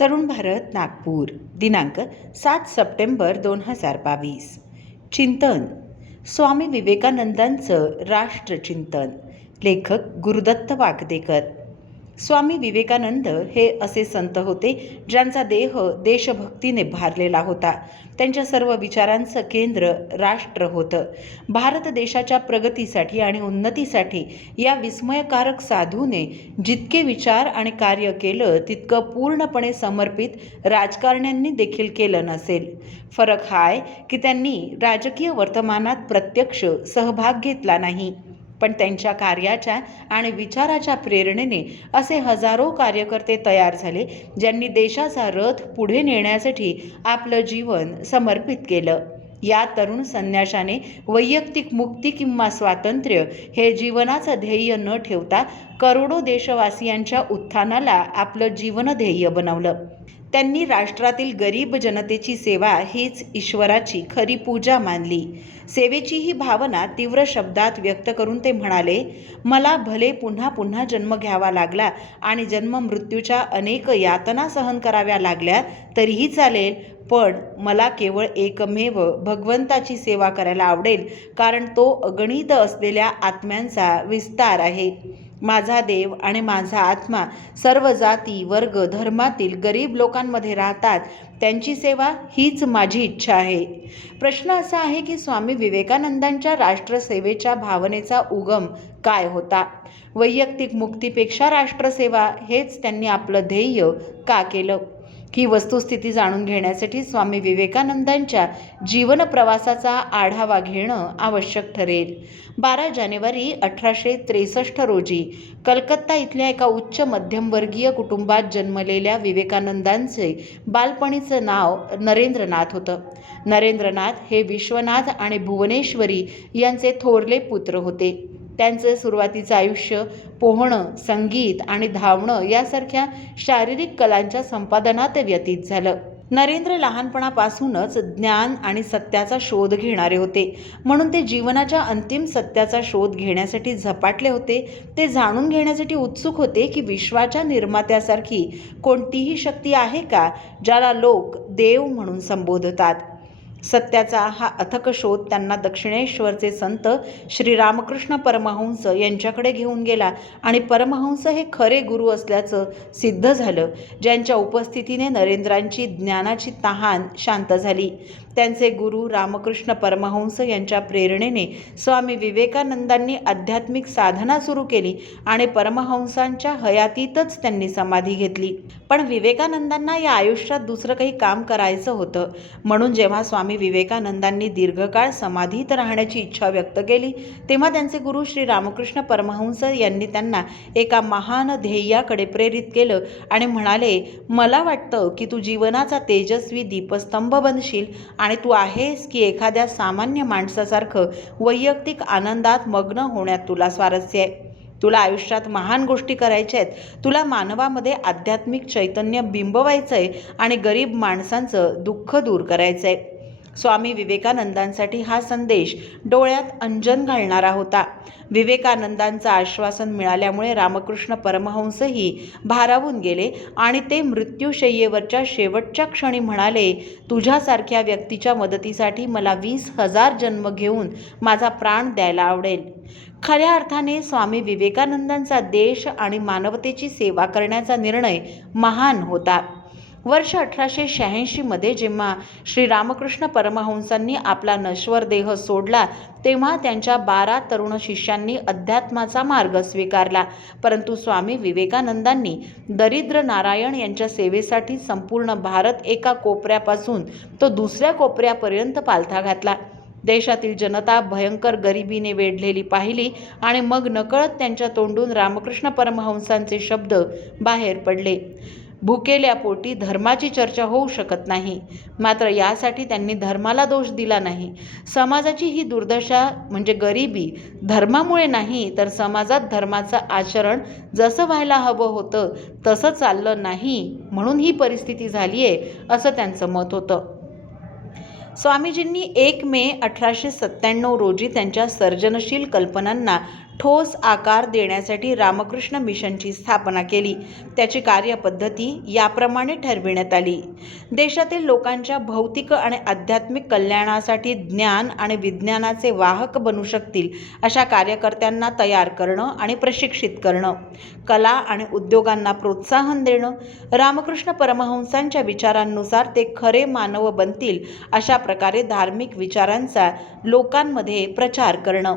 तरुण भारत नागपूर दिनांक 7 सप्टेंबर 2022. चिंतन स्वामी विवेकानंदांचं राष्ट्रचिंतन. लेखक गुरुदत्त वागदेकर. स्वामी विवेकानंद हे असे संत होते ज्यांचा देह देशभक्तीने भारलेला होता. त्यांच्या सर्व विचारांचं केंद्र राष्ट्र होतं. भारत देशाच्या प्रगतीसाठी आणि उन्नतीसाठी या विस्मयकारक साधूने जितके विचार आणि कार्य केलं तितकं पूर्णपणे समर्पित राजकारण्यांनी देखील केलं नसेल. फरक हा आहे की त्यांनी राजकीय वर्तमानात प्रत्यक्ष सहभाग घेतला नाही, पण त्यांच्या कार्याच्या आणि विचाराच्या प्रेरणेने असे हजारो कार्यकर्ते तयार झाले ज्यांनी देशाचा रथ पुढे नेण्यासाठी आपलं जीवन समर्पित केलं. या तरुण संन्याशाने वैयक्तिक मुक्ती किंवा स्वातंत्र्य हे जीवनाचं ध्येय न ठेवता करोडो देशवासियांच्या उत्थानाला आपलं जीवनध्येय बनवलं. त्यांनी राष्ट्रातील गरीब जनतेची सेवा हीच ईश्वराची खरी पूजा मानली. सेवेची ही भावना तीव्र शब्दात व्यक्त करून ते म्हणाले, मला भले पुन्हा पुन्हा जन्म घ्यावा लागला आणि जन्म मृत्यूच्या अनेक यातना सहन कराव्या लागल्या तरीही चालेल, पण मला केवळ एकमेव भगवंताची सेवा करायला आवडेल, कारण तो अगणित असलेल्या आत्म्यांचा विस्तार आहे. माझा देव आणि माझा आत्मा सर्व जाती वर्ग धर्मातील गरीब लोकांमध्ये राहतात. त्यांची सेवा हीच माझी इच्छा आहे. प्रश्न असा आहे की स्वामी विवेकानंदांच्या राष्ट्रसेवेच्या भावनेचा उगम काय होता? वैयक्तिक मुक्तीपेक्षा राष्ट्रसेवा हेच त्यांनी आपलं ध्येय का केलं? ही वस्तुस्थिती जाणून घेण्यासाठी स्वामी विवेकानंदांच्या जीवन प्रवासाचा आढावा घेणं आवश्यक ठरेल. 12 जानेवारी 1863 रोजी कलकत्ता इथल्या एका उच्च मध्यमवर्गीय कुटुंबात जन्मलेल्या विवेकानंदांचे बालपणीचं नाव नरेंद्रनाथ होतं. नरेंद्रनाथ हे विश्वनाथ आणि भुवनेश्वरी यांचे थोरले पुत्र होते. त्यांचं सुरुवातीचं आयुष्य पोहणं, संगीत आणि धावणं यासारख्या शारीरिक कलांच्या संपादनात व्यतीत झालं. नरेंद्र लहानपणापासूनच ज्ञान आणि सत्याचा शोध घेणारे होते, म्हणून ते जीवनाच्या अंतिम सत्याचा शोध घेण्यासाठी झपाटले होते. ते जाणून घेण्यासाठी उत्सुक होते की विश्वाच्या निर्मात्यासारखी कोणतीही शक्ती आहे का, ज्याला लोक देव म्हणून संबोधतात. सत्याचा हा अथक शोध त्यांना दक्षिणेश्वरचे संत श्री रामकृष्ण परमहंस यांच्याकडे घेऊन गेला आणि परमहंस हे खरे गुरु असल्याचं सिद्ध झालं, ज्यांच्या उपस्थितीने नरेंद्रांची ज्ञानाची तहान शांत झाली. त्यांचे गुरु रामकृष्ण परमहंस यांच्या प्रेरणेने स्वामी विवेकानंदांनी आध्यात्मिक साधना सुरू केली आणि परमहंसांच्या हयातीतच त्यांनी समाधी घेतली. पण विवेकानंदांना या आयुष्यात दुसरं काही काम करायचं होतं, म्हणून जेव्हा स्वामी विवेकानंदांनी दीर्घकाळ समाधीत राहण्याची इच्छा व्यक्त केली तेव्हा त्यांचे गुरु श्री रामकृष्ण परमहंस यांनी त्यांना एका महान ध्येयाकडे प्रेरित केलं आणि म्हणाले, मला वाटतं की तू जीवनाचा तेजस्वी दीपस्तंभ बनशील आणि तू आहेस की एखाद्या सामान्य माणसासारखं वैयक्तिक आनंदात मग्न होण्यात तुला स्वारस्य आहे. तुला आयुष्यात महान गोष्टी करायच्या आहेत. तुला मानवामध्ये आध्यात्मिक चैतन्य बिंबवायचंय आणि गरीब माणसांचं दुःख दूर करायचंय. स्वामी विवेकानंदांसाठी हा संदेश डोळ्यात अंजन घालणारा होता. विवेकानंदांचं आश्वासन मिळाल्यामुळे रामकृष्ण परमहंसही भारावून गेले आणि ते मृत्यूशय्येवरच्या शेवटच्या क्षणी म्हणाले, तुझ्यासारख्या व्यक्तीच्या मदतीसाठी मला 20,000 जन्म घेऊन माझा प्राण द्यायला आवडेल. खऱ्या अर्थाने स्वामी विवेकानंदांचा देश आणि मानवतेची सेवा करण्याचा निर्णय महान होता. वर्ष 1886 मध्ये जेव्हा श्री रामकृष्ण परमहंसांनी आपला नश्वर देह सोडला तेव्हा त्यांच्या 12 तरुण शिष्यांनी अध्यात्माचा मार्ग स्वीकारला. परंतु स्वामी विवेकानंदांनी दरिद्र नारायण यांच्या सेवेसाठी संपूर्ण भारत एका कोपऱ्यापासून तो दुसऱ्या कोपऱ्यापर्यंत पालथा घातला. देशातील जनता भयंकर गरिबीने वेढलेली पाहिली आणि मग नकळत त्यांच्या तोंडून रामकृष्ण परमहंसांचे शब्द बाहेर पडले, भुकेल्या पोटी धर्माची चर्चा होऊ शकत नाही. मात्र यासाठी त्यांनी धर्माला दोष दिला नाही. समाजाची ही दुर्दशा म्हणजे गरिबी धर्मामुळे नाही, तर समाजात धर्माचं आचरण जसं व्हायला हवं होतं तसं चाललं नाही, म्हणून ही परिस्थिती झाली आहे, असं त्यांचं मत होतं. स्वामीजींनी 1 मे 1897 रोजी त्यांच्या सर्जनशील कल्पनांना ठोस आकार देण्यासाठी रामकृष्ण मिशनची स्थापना केली. त्याची कार्यपद्धती याप्रमाणे ठरविण्यात आली. देशातील लोकांच्या भौतिक आणि आध्यात्मिक कल्याणासाठी ज्ञान आणि विज्ञानाचे वाहक बनू शकतील अशा कार्यकर्त्यांना तयार करणं आणि प्रशिक्षित करणं, कला आणि उद्योगांना प्रोत्साहन देणं, रामकृष्ण परमहंसांच्या विचारांनुसार ते खरे मानव बनतील अशा प्रकारे धार्मिक विचारांचा लोकांमध्ये प्रचार करणं.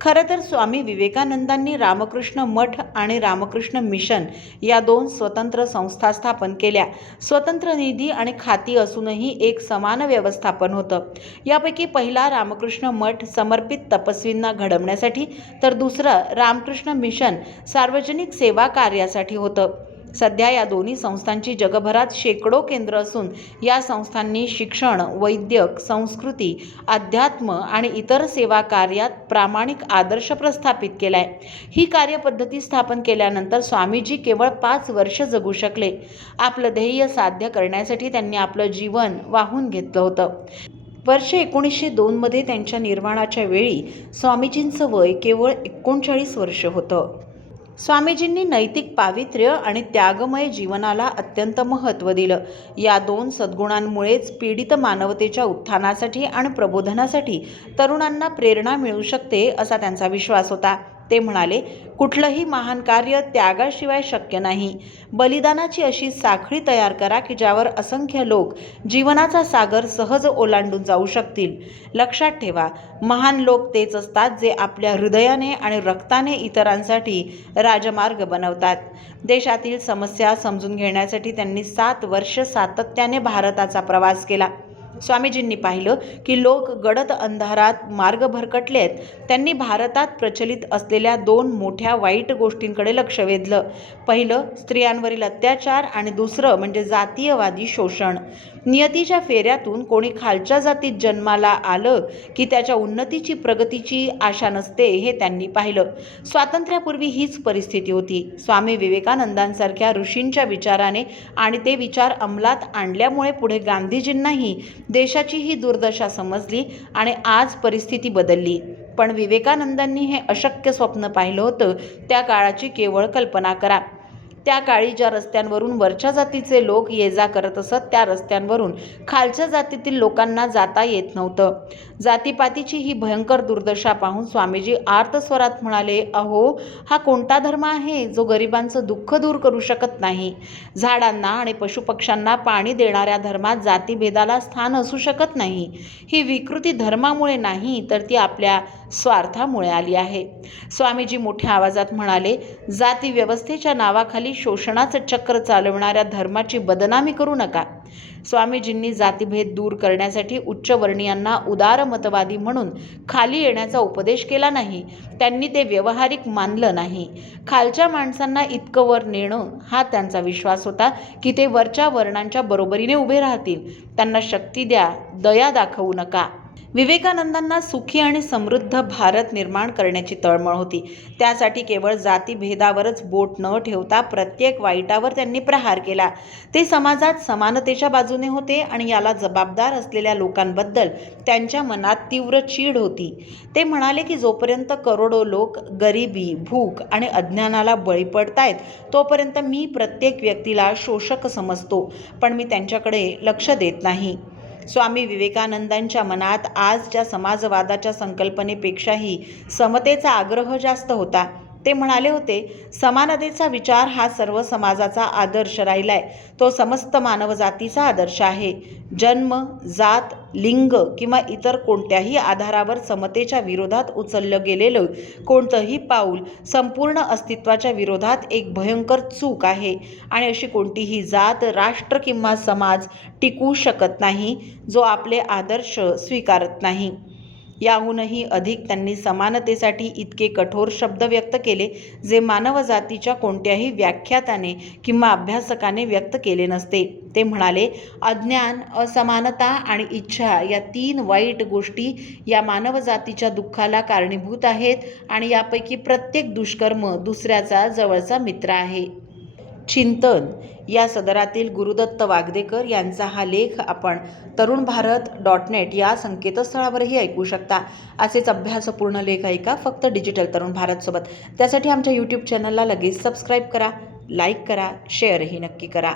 खरं तर स्वामी विवेकानंदांनी रामकृष्ण मठ आणि रामकृष्ण मिशन या 2 स्वतंत्र संस्था स्थापन केल्या. स्वतंत्र निधी आणि खाती असूनही एक समान व्यवस्थापन होतं. यापैकी पहिला रामकृष्ण मठ समर्पित तपस्वींना घडवण्यासाठी, तर दुसरं रामकृष्ण मिशन सार्वजनिक सेवा कार्यासाठी होतं. सध्या या दोन्ही संस्थांची जगभरात शेकडो केंद्र असून या संस्थांनी शिक्षण, वैद्यक, संस्कृती, अध्यात्म आणि इतर सेवा कार्यात प्रामाणिक आदर्श प्रस्थापित केलाय. ही कार्यपद्धती स्थापन केल्यानंतर स्वामीजी केवळ 5 वर्ष जगू शकले. आपलं ध्येय साध्य करण्यासाठी त्यांनी आपलं जीवन वाहून घेतलं होतं. वर्ष 1902 मध्ये त्यांच्या निर्वाणाच्या वेळी स्वामीजींचं वय केवळ 39 वर्ष होतं. स्वामीजींनी नैतिक पावित्र्य आणि त्यागमय जीवनाला अत्यंत महत्त्व दिलं. या 2 सद्गुणांमुळेच पीडित मानवतेच्या उत्थानासाठी आणि प्रबोधनासाठी तरुणांना प्रेरणा मिळू शकते असा त्यांचा विश्वास होता. ते म्हणाले, कुठलंही महान कार्य त्यागाशिवाय शक्य नाही. बलिदानाची अशी साखळी तयार करा की ज्यावर असंख्य लोक जीवनाचा सागर सहज ओलांडून जाऊ शकतील. लक्षात ठेवा, महान लोक तेच असतात जे आपल्या हृदयाने आणि रक्ताने इतरांसाठी राजमार्ग बनवतात. देशातील समस्या समजून घेण्यासाठी त्यांनी 7 वर्ष सातत्याने भारताचा प्रवास केला. स्वामीजींनी पाहिलं की लोक गडद अंधारात मार्ग भरकटलेत. त्यांनी भारतात प्रचलित असलेल्या 2 मोठ्या वाईट गोष्टींकडे लक्ष वेधलं. पहिलं स्त्रियांवरील अत्याचार आणि दुसरं म्हणजे जातीयवादी शोषण. नियतीच्या फेऱ्यातून कोणी खालच्या जातीत जन्माला आलं की त्याच्या उन्नतीची, प्रगतीची आशा नसते हे त्यांनी पाहिलं. स्वातंत्र्यापूर्वी हीच परिस्थिती होती. स्वामी विवेकानंदांसारख्या ऋषींच्या विचाराने आणि ते विचार अंमलात आणल्यामुळे पुढे गांधीजींनाही देशाची ही दुर्दशा समजली आणि आज परिस्थिती बदलली. पण विवेकानंदांनी हे अशक्य स्वप्न पाहिलं होतं. त्या काळाची केवळ कल्पना करा. त्या काळी ज्या रस्त्यांवरून वरच्या जातीचे लोक ये जा करत असत, त्या रस्त्यांवरून खालच्या जातीतील लोकांना जाता येत नव्हतं. जातीपातीची ही भयंकर दुर्दशा पाहून स्वामीजी आर्तस्वरात म्हणाले, अहो, हा कोणता धर्म आहे जो गरिबांचं दुःख दूर करू शकत नाही? झाडांना आणि पशुपक्ष्यांना पाणी देणाऱ्या धर्मात जातीभेदाला स्थान असू शकत नाही. ही विकृती धर्मामुळे नाही, तर ती आपल्या स्वार्थामुळे आली आहे. स्वामीजी मोठ्या आवाजात म्हणाले, जाती व्यवस्थेच्या नावाखाली शोषणाचं चक्र चालवणाऱ्या धर्माची बदनामी करू नका. स्वामीजींनी जातीभेद दूर करण्यासाठी उच्चवर्णीयांना उदारमतवादी म्हणून खाली येण्याचा उपदेश केला नाही. त्यांनी ते व्यावहारिक मानलं नाही. खालच्या माणसांना इतकं वर नेणं हा त्यांचा विश्वास होता की ते वरच्या वर्णांच्या बरोबरीने उभे राहतील. त्यांना शक्ती द्या, दया दाखवू नका. विवेकानंदांना सुखी आणि समृद्ध भारत निर्माण करण्याची तळमळ होती. त्यासाठी केवळ जातीभेदावरच बोट न ठेवता प्रत्येक वाईटावर त्यांनी प्रहार केला. ते समाजात समानतेच्या बाजूने होते आणि याला जबाबदार असलेल्या लोकांबद्दल त्यांच्या मनात तीव्र चीड होती. ते म्हणाले की जोपर्यंत करोडो लोक गरिबी, भूक आणि अज्ञानाला बळी पडतायत, तोपर्यंत मी प्रत्येक व्यक्तीला शोषक समजतो, पण मी त्यांच्याकडे लक्ष देत नाही. स्वामी विवेकानंदांच्या मनात आजच्या समाजवादाच्या संकल्पनेपेक्षाही समतेचा आग्रह जास्त होता. ते म्हणाले होते, समानतेचा विचार हा सर्व समाजाचा आदर्श राहिलाय. तो समस्त मानवजातीचा आदर्श आहे. जन्म, जात, लिंग किंवा इतर कोणत्याही आधारावर समतेच्या विरोधात उचललं गेलेलं कोणतंही पाऊल संपूर्ण अस्तित्वाच्या विरोधात एक भयंकर चूक आहे आणि अशी कोणतीही जात, राष्ट्र किंवा समाज टिकू शकत नाही जो आपले आदर्श स्वीकारत नाही. याहूनही अधिक त्यांनी समानतेसाठी इतके कठोर शब्द व्यक्त केले जे मानवजातीच्या कोणत्याही व्याख्याताने किंवा अभ्यासकाने व्यक्त केले नसते. ते म्हणाले, अज्ञान, असमानता आणि इच्छा या 3 वाईट गोष्टी या मानवजातीच्या दुःखाला कारणीभूत आहेत आणि यापैकी प्रत्येक दुष्कर्म दुसऱ्याचा जवळचा मित्र आहे. चिंतन. या सदरातील गुरुदत्त वागदेकर यांचा हा लेख आपण तरुणभारत.net या संकेतस्थळावरही ऐकू शकता. असेच अभ्यासपूर्ण लेख ऐका फक्त डिजिटल तरुण भारतसोबत. त्यासाठी आमच्या यूट्यूब चॅनलला लगेच सबस्क्राईब करा, लाईक करा, शेअरही नक्की करा.